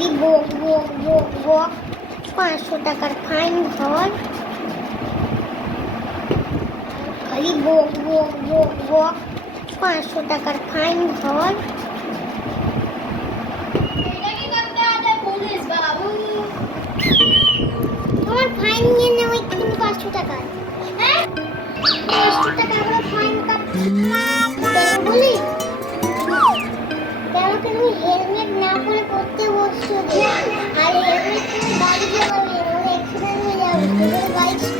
খালি বক বক বক বক পাঁচশো টাকার ফাইন ধর খালি বক বক বক বক পাঁচশো টাকার ফাইন ধর এটা কি করতে আছে পুলিশ বাবু তোমার ফাইন নিয়ে নেও এক্ষুনি পাঁচশো টাকা হ্যাঁ পাঁচশো টাকা আমরা ফাইন কাটছি কেন বলি কেন কি তুমি হেলমেট আর যাবে বাইক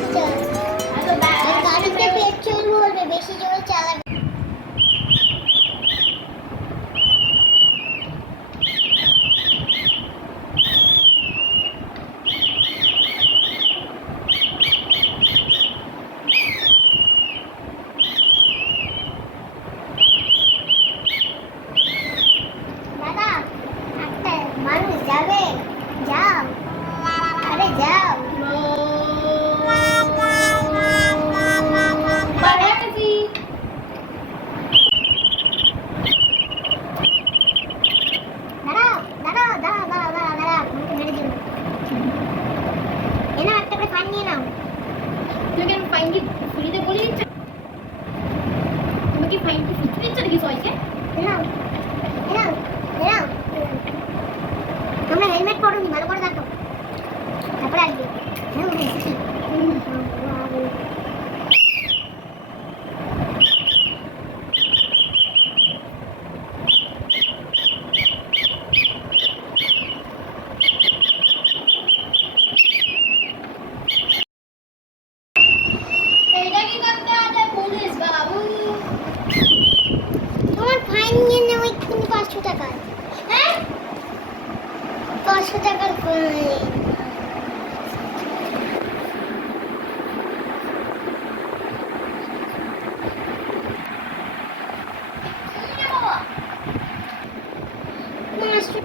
তুমি কি ফাইন কি ফ্রিতে বলে দিচ্ছ তুমি কি ফাইন কি ফ্রিতে দিচ্ছ নাকি সবাইকে এ নাও এ নাও এ নাও তোমরা হেলমেট পরোনি ভালো করে দেখো তারপরে আসবে হ্যাঁ টাকা। হ্যাঁ? পাঁচশো টাকার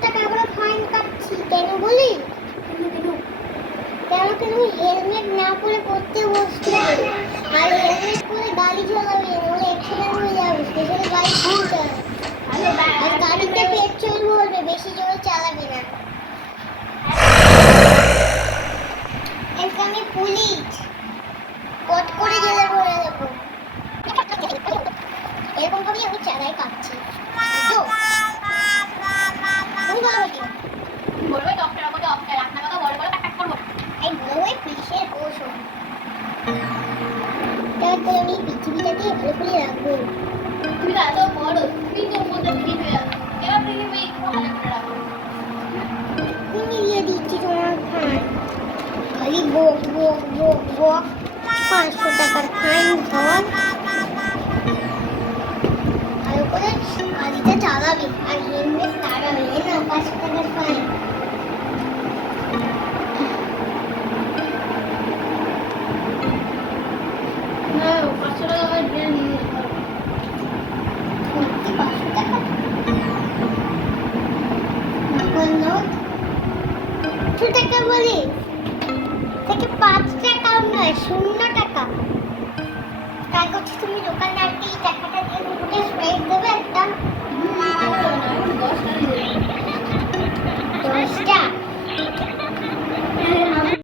টাকা আমরা ফাইন কাটছি। কেন বলি? কেন তুমি হেলমেট না পরে পড়তে বসছো আর হেলমেট পরে গাড়ি চালাবে নাহলে অ্যাক্সিডেন্ট হয়ে যাবে স্পেশালি বাইক স্কুটার আর গাড়িতে পেট্রোল ভরবে বেশি জোরে চালাবে না। আমি পুলিশ। কট করে জেলে ভরে দেবো। এরকম ভাবেই আমি চালাই কাটছি তো তুমি বলো কি? বলবে ডক্টর আমাকে অফ আপনার কথা বড় বড় কাট করব এই বউই পুলিশের পোষণ তারপর আমি পৃথিবীটাকে ভালো করে রাখব। তুমি তো বক পাঁচশো টাকার ফাইন ধর। ভালো করে গাড়িটা আর হেলমেট লাগাবে পাঁচশো টাকার ফাইন না। টাকা আমার শূন্য টাকা। তাই করছি তুমি লোকাল এই টাকাটা দিয়ে দুটো স্প্রাইট দেবে একটা